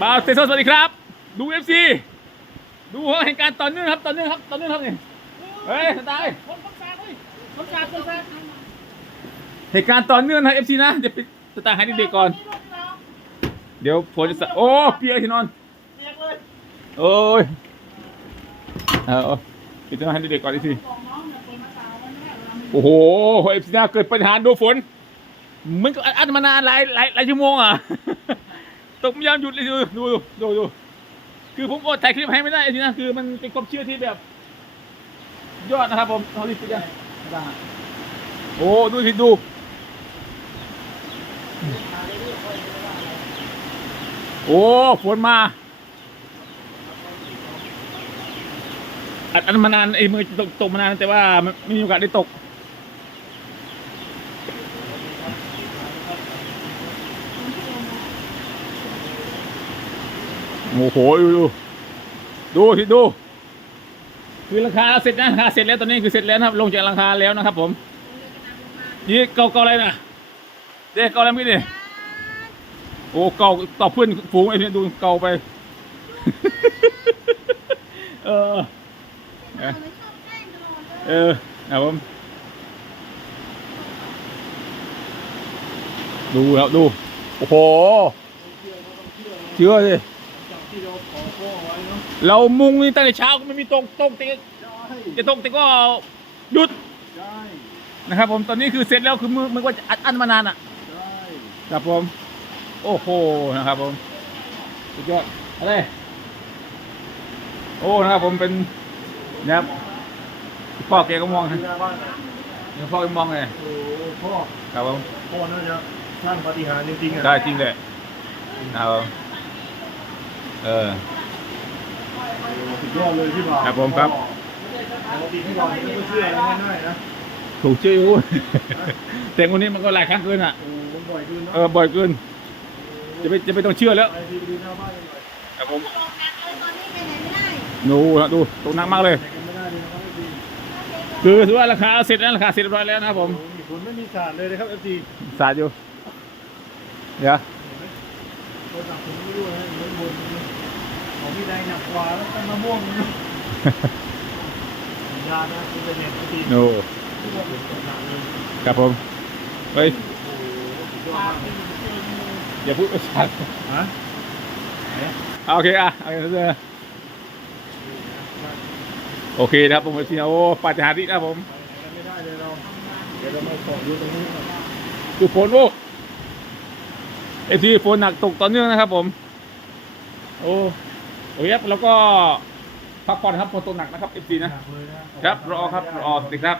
บ่าวเซโซสวัสดีครับ ดูเอฟซีดูเหตุการณ์ต่อเนื่องครับต่อเนื่องครับต่อเนื่องครับนี่เฮ้ยสไตล์คนคนสาดเฮ้ยคนสาดคนสาดเหตุการณ์ต่อเนื่องนะเอฟซีนะเดี๋ยวไปสไตล์ให้เด็กๆก่อน เดี๋ยวผมจะสโอ้เปียกที่นอนเปียกเลยโอ้ยเอาเอาปิดตัวให้เด็กๆก่อนอีกทีบอกน้องอย่าเปิดมาตาวันแรกเวลามีโอ้โหเอฟซีนะเกิดปัญหาดูฝนมันก็อัดมานานหลายหลายหลายชั่วโมงอะ ตกไม่ยอมหยุดเลยดูดูดูดูคือผมอดถ่ายคลิปให้ไม่ได้ทีนะคือมันเป็นความเชื่อที่แบบ ยอดนะครับผมเอาดิไปยังโอ้ดูสิดูโอ้ฝนมาอัดอันมานานไอ้มือตกตกมานานแต่ว่าไม่มีโอกาสได้ตก โอ้โหดูดูดูสิดู คือราคาเสร็จนะราคาเสร็จแล้วตอนนี้คือเสร็จแล้วนะครับ ลงจากราคาแล้วนะครับ ผมนี่เก่าเกาอะไรนะเจ๊เก่าอะไรเมื่อกี้นี่โอ้เก่าต่อเพื่อนฝูงไอ้นี่ดูเก่าไป เออ เออเออครับผมดูแล้วดู โอ้โหเชื่อสิ ที่เราขอพ่อไว้เนาะเรามุงนี่ตั้งแต่เช้าก็ไม่มีตกตกแต่ได้จะตกแต่ก็หยุดได้นะครับผมตอนนี้คือเสร็จแล้วคือมือมันก็จะอัดอั้นมานานอะได้ครับผม โอ้โหนะครับผมสุดยอดอะไรโอ้นะครับผมเป็นนะครับพ่อแกก็มองที่นะหน้าบ้านอะเดี๋ยวพ่อก็มองไงโอ้พ่อ ครับผมพ่อน่าจะสร้างปาฏิหาริย์จริงๆอะได้จริงเลยนะครับผม เออ สุดยอดเลยพี่บ่าวครับผมครับ ปกติพี่บ่าวนี่ไม่เชื่ออะไรง่ายๆนะถูกชื่ออยู่ แต่คนนี้มันก็หลายครั้งเกินอะ โอ้ผมบ่อยขึ้นเนาะเออ บ่อยเกิน จะไม่จะไม่ต้องเชื่อแล้วไปที่ไปดูหน้าบ้านกันหน่อยครับผมตกหนักเลยตอนนี้ไปไหนไม่ได้ดูนะดูตกหนักมากเลยไหนกันไม่ได้เลยนะครับเอฟซีคือถือว่าราคาเสร็จแล้วราคาเสร็จเรียบร้อยแล้วนะครับผม โอ้มีฝนไม่มีสาดเลยนะครับเอฟซีสาดอยู่ เดี๋ยวคนหนักผมไม่รู้นะอยู่ด้านบนนะ ของพี่แดงหนักกว่าแล้วต้นมะม่วงนะสัญญาณนะคุณเป็นเน็ตเอฟซีโอ้ที่ว่าฝนหนักเลยครับผมเฮ้ยโอ้โหสุดยอดมากเลยอย่าพูดไม่ชัดฮะเอาโอเคอะเอาเถอะโอเคนะครับผมทีโอ้ปาฏิหาริย์นะครับผมไปไหนกันไม่ได้เลยเราเดี๋ยวเรามาส่องดูตรงนี้ก่อนดูฝนโอ้เอฟซีฝนหนักตกต่อเนื่องนะครับผม โอ้โอ เคครับแล้วก็พักผ่อนครับฝนตกหนักนะครับเอฟซีนะหนักเลยนะครับรอครับรอสวัสดีครับ